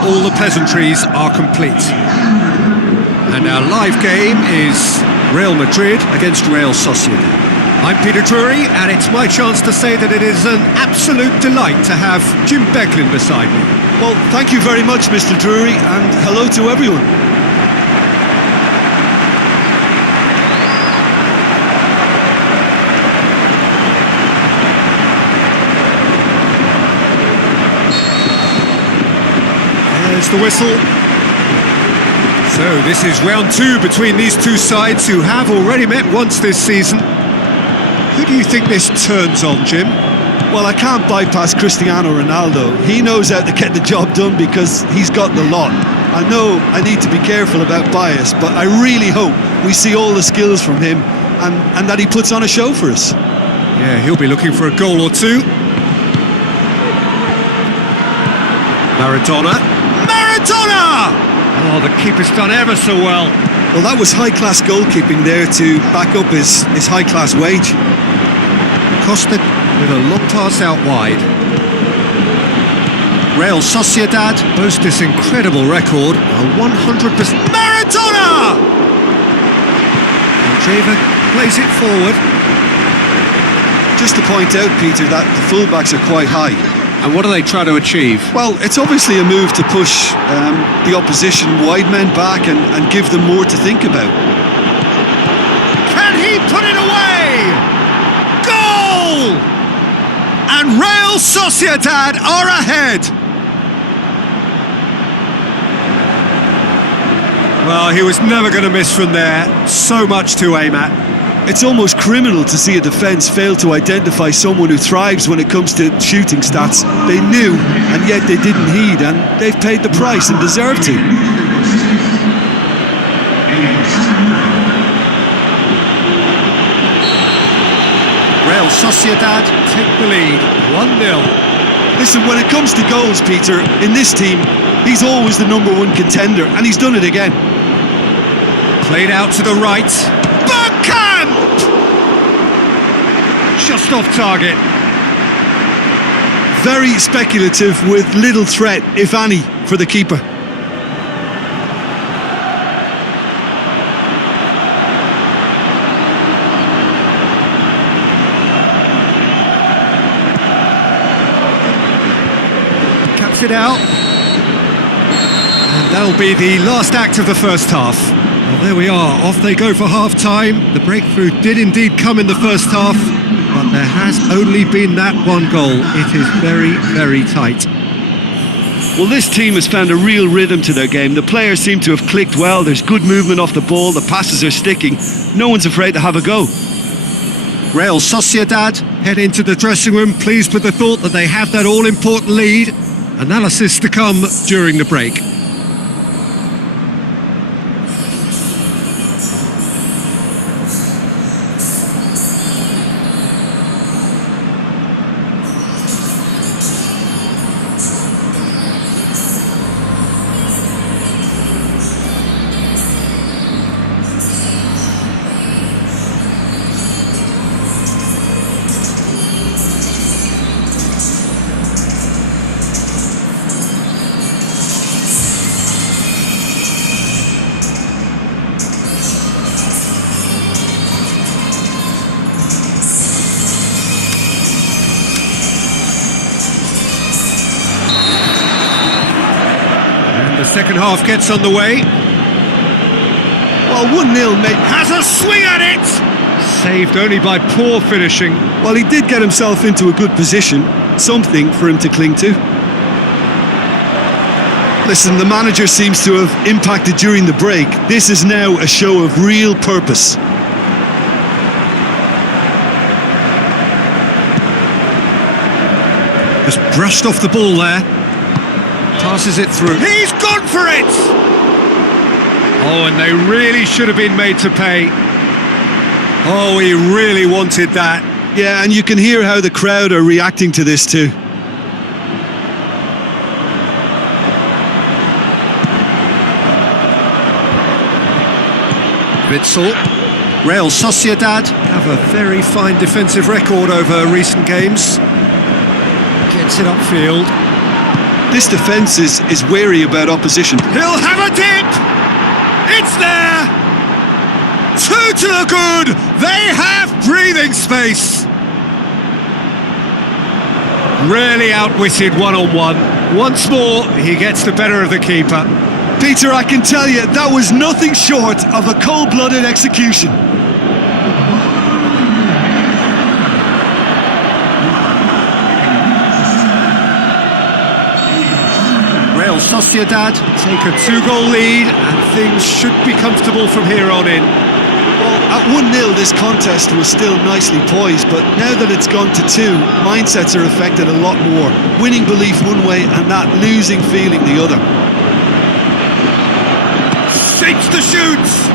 all the pleasantries are complete. And our live game is Real Madrid against Real Sociedad. I'm Peter Drury, and it's my chance to say that it is an absolute delight to have Jim Beglin beside me. Well, thank you very much, Mr. Drury, and hello to everyone. There's the whistle. So this is round two between these two sides who have already met once this season. Who do you think this turns on, Jim? Well, I can't bypass Cristiano Ronaldo. He knows how to get the job done because he's got the lot. I know I need to be careful about bias, but I really hope we see all the skills from him and that he puts on a show for us. Yeah, he'll be looking for a goal or two. Maradona! Oh, the keeper's done ever so well. Well, that was high-class goalkeeping there to back up his high-class wage. Costa with a long pass out wide. Real Sociedad boast this incredible record, a 100%... Maradona! Andreva plays it forward. Just to point out, Peter, that the fullbacks are quite high. And what do they try to achieve? Well, it's obviously a move to push the opposition wide men back and give them more to think about. Can he put it away? Goal! And Real Sociedad are ahead. Well, he was never going to miss from there. So much to aim at. It's almost criminal to see a defence fail to identify someone who thrives when it comes to shooting stats. They knew, and yet they didn't heed, and they've paid the price and deserve to. Real Sociedad take the lead, 1-0. Listen, when it comes to goals, Peter, in this team, he's always the number one contender, and he's done it again. Played out to the right. Just off target. Very speculative with little threat, if any, for the keeper. Caps it out. And that'll be the last act of the first half. Well, there we are. Off they go for half-time. The breakthrough did indeed come in the first half. But there has only been that one goal. It is very, very tight. Well, this team has found a real rhythm to their game. The players seem to have clicked well. There's good movement off the ball. The passes are sticking. No one's afraid to have a go. Real Sociedad head into the dressing room pleased with the thought that they have that all-important lead. Analysis to come during the break. The second half gets underway. Well, 1-0, mate. Has a swing at it! Saved only by poor finishing. Well, he did get himself into a good position. Something for him to cling to. Listen, the manager seems to have impacted during the break. This is now a show of real purpose. Just brushed off the ball there. Passes it through. He's gone for it! Oh, and they really should have been made to pay. Oh, he really wanted that. Yeah, and you can hear how the crowd are reacting to this too. Witsel. Real Sociedad have a very fine defensive record over recent games. Gets it upfield. This defence is wary about opposition. He'll have a dip! It's there! Two to the good! They have breathing space! Really outwitted one-on-one. Once more, he gets the better of the keeper. Peter, I can tell you, that was nothing short of a cold-blooded execution. Real Sociedad take a 2-goal lead and things should be comfortable from here on in. Well, at 1-0 this contest was still nicely poised, but now that it's gone to 2, mindsets are affected a lot more. Winning belief one way and that losing feeling the other. Shapes the shoots!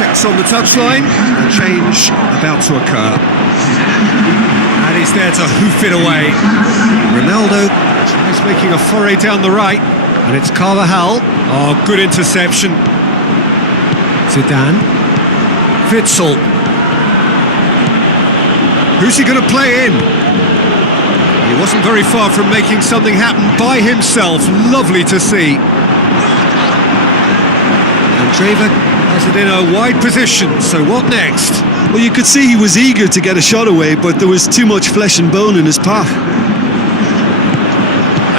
Checks on the touchline, a change about to occur. And he's there to hoof it away. Ronaldo tries making a foray down the right, and it's Carvajal. Oh, good interception. Zidane. Witsel. Who's he going to play in? He wasn't very far from making something happen by himself. Lovely to see. And Treva has it in a wide position, so what next? Well, you could see he was eager to get a shot away, but there was too much flesh and bone in his path.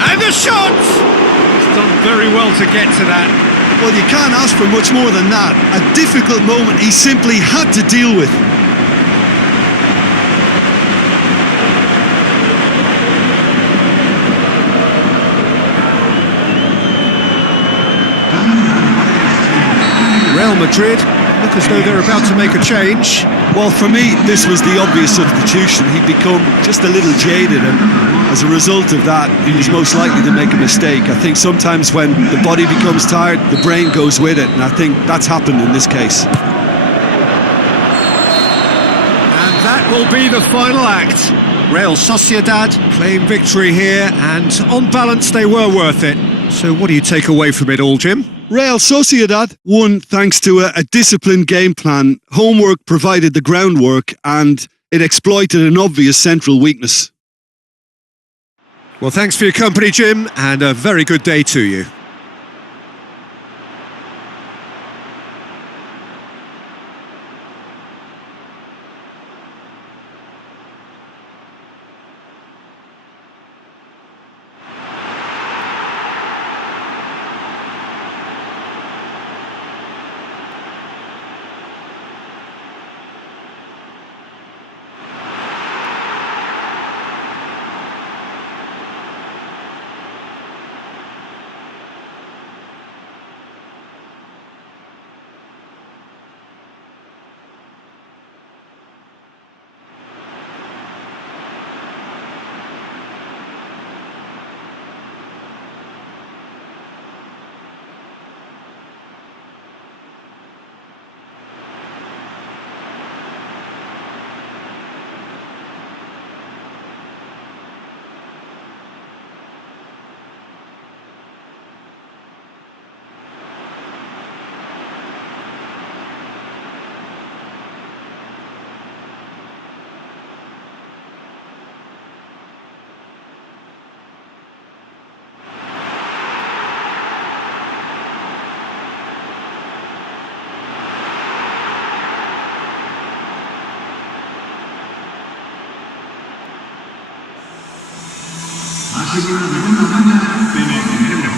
And the shot! He's done very well to get to that. Well, you can't ask for much more than that. A difficult moment he simply had to deal with. Real Madrid look as though they're about to make a change. Well, for me, this was the obvious substitution. He'd become just a little jaded, and as a result of that, he was most likely to make a mistake. I think sometimes when the body becomes tired, the brain goes with it, and I think that's happened in this case. And that will be the final act. Real Sociedad claim victory here, and on balance they were worth it. So what do you take away from it all, Jim? Real Sociedad won thanks to a disciplined game plan. Homework provided the groundwork and it exploited an obvious central weakness. Well, thanks for your company, Jim, and a very good day to you. La segunda ronda tiene